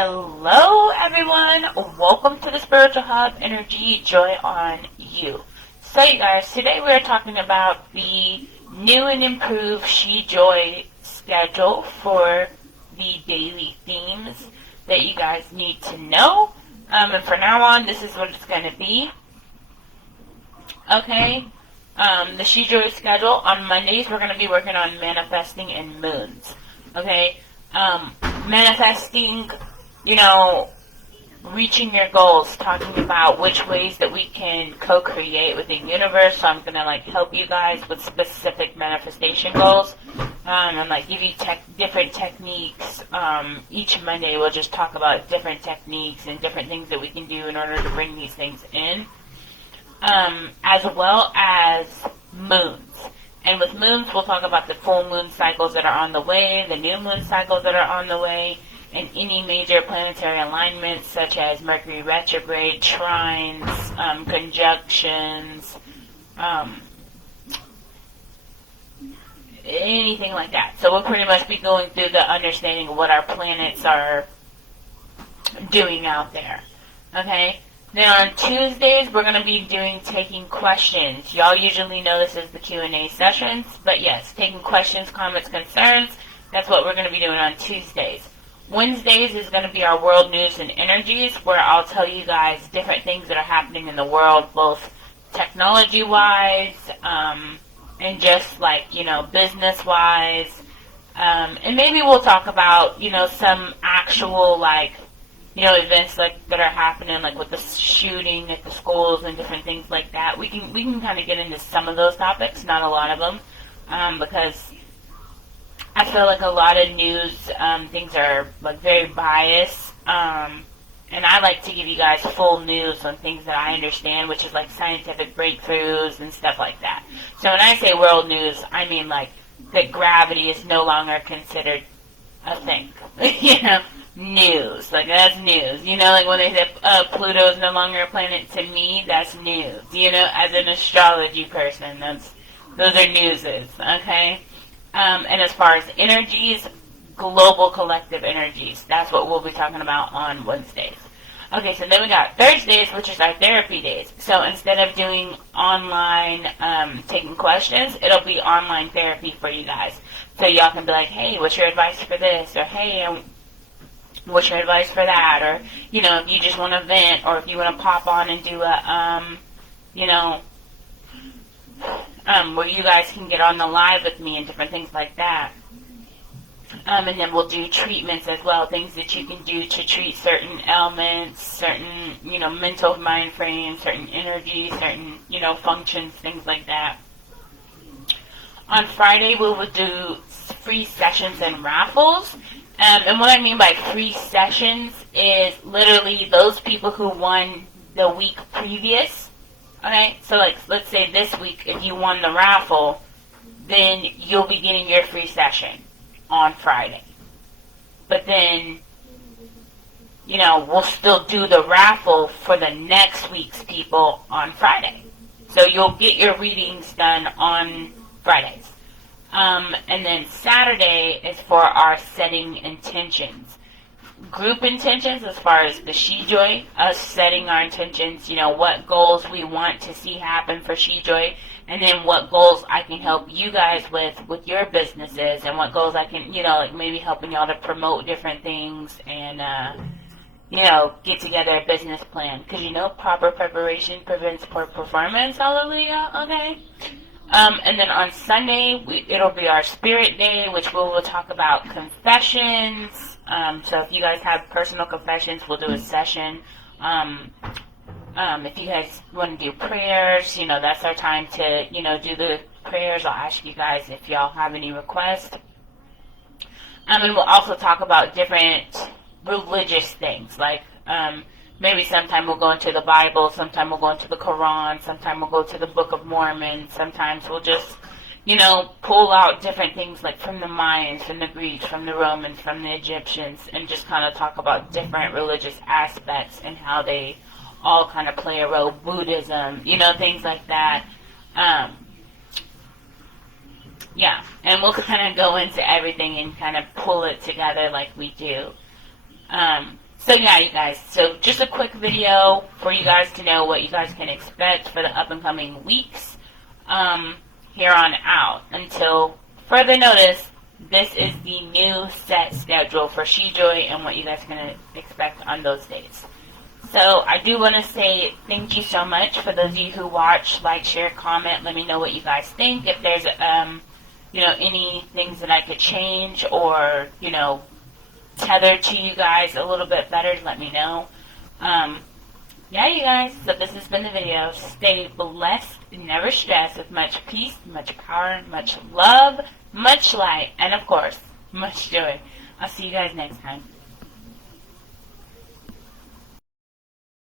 Hello everyone, welcome to the Spiritual Hub Energy Joy on You. So you guys, today we are talking about the new and improved Shejoy schedule for the daily themes that you guys need to know. And from now on, this is what it's going to be. Okay, the Shejoy schedule, on Mondays we're going to be working on manifesting and moons. Okay, manifesting, reaching your goals, talking about which ways that we can co-create with the universe. So I'm going to help you guys with specific manifestation goals, and give you different techniques. Each Monday we'll just talk about different techniques and different things that we can do in order to bring these things in, as well as moons. And with moons, we'll talk about the full moon cycles that are on the way, the new moon cycles that are on the way, and any major planetary alignments such as Mercury retrograde, trines, conjunctions, anything like that. So we'll pretty much be going through the understanding of what our planets are doing out there. Okay? Then on Tuesdays, we're going to be taking questions. Y'all usually know this is the Q&A sessions, but yes, taking questions, comments, concerns, that's what we're going to be doing on Tuesdays. Wednesdays is going to be our world news and energies, where I'll tell you guys different things that are happening in the world, both technology-wise, and just business-wise. And maybe we'll talk about, some actual, events that are happening, with the shooting at the schools and different things like that. We can kind of get into some of those topics, not a lot of them, because I feel like a lot of news things are very biased, and I like to give you guys full news on things that I understand, which is scientific breakthroughs and stuff like that. So when I say world news, I mean that gravity is no longer considered a thing. News. That's news. When they say Pluto is no longer a planet, to me, that's news. As an astrology person, those are newses, okay? And as far as energies, global collective energies. That's what we'll be talking about on Wednesdays. Okay, so then we got Thursdays, which is our therapy days. So instead of doing online taking questions, it'll be online therapy for you guys. So y'all can be like, hey, what's your advice for this? Or hey, what's your advice for that? Or, if you just want to vent, or if you want to pop on and do a, where you guys can get on the live with me and different things like that. And then we'll do treatments as well, things that you can do to treat certain ailments, certain, mental mind frames, certain energies, certain, functions, things like that. On Friday, we will do free sessions and raffles. And what I mean by free sessions is literally those people who won the week previous. Okay, so let's say this week, if you won the raffle, then you'll be getting your free session on Friday. But then, we'll still do the raffle for the next week's people on Friday. So you'll get your readings done on Fridays. And then Saturday is for our setting intentions. Group intentions, as far as the Shejoy, us setting our intentions, what goals we want to see happen for Shejoy, and then what goals I can help you guys with your businesses, and what goals I can, maybe helping y'all to promote different things, and, get together a business plan. Because, proper preparation prevents poor performance, hallelujah, okay? And then on Sunday, it'll be our Spirit Day, which we will talk about confessions. So if you guys have personal confessions, we'll do a session. If you guys want to do prayers, that's our time to, do the prayers. I'll ask you guys if y'all have any requests. And we'll also talk about different religious things, maybe sometime we'll go into the Bible, sometime we'll go into the Quran, sometime we'll go to the Book of Mormon, sometimes we'll just, pull out different things from the Mayans, from the Greeks, from the Romans, from the Egyptians, and just kind of talk about different religious aspects and how they all kind of play a role. Buddhism, things like that. Yeah, and we'll kind of go into everything and kind of pull it together like we do. So yeah, you guys, so just a quick video for you guys to know what you guys can expect for the up and coming weeks here on out. Until further notice, this is the new set schedule for Shejoy and what you guys can expect on those days. So I do want to say thank you so much for those of you who watch, like, share, comment, let me know what you guys think. If there's any things that I could change or, tether to you guys a little bit better, let me know. Yeah, you guys, so this has been the video. Stay blessed, never stressed, with much peace, much power, much love, much light, and of course, much joy. I'll see you guys next time.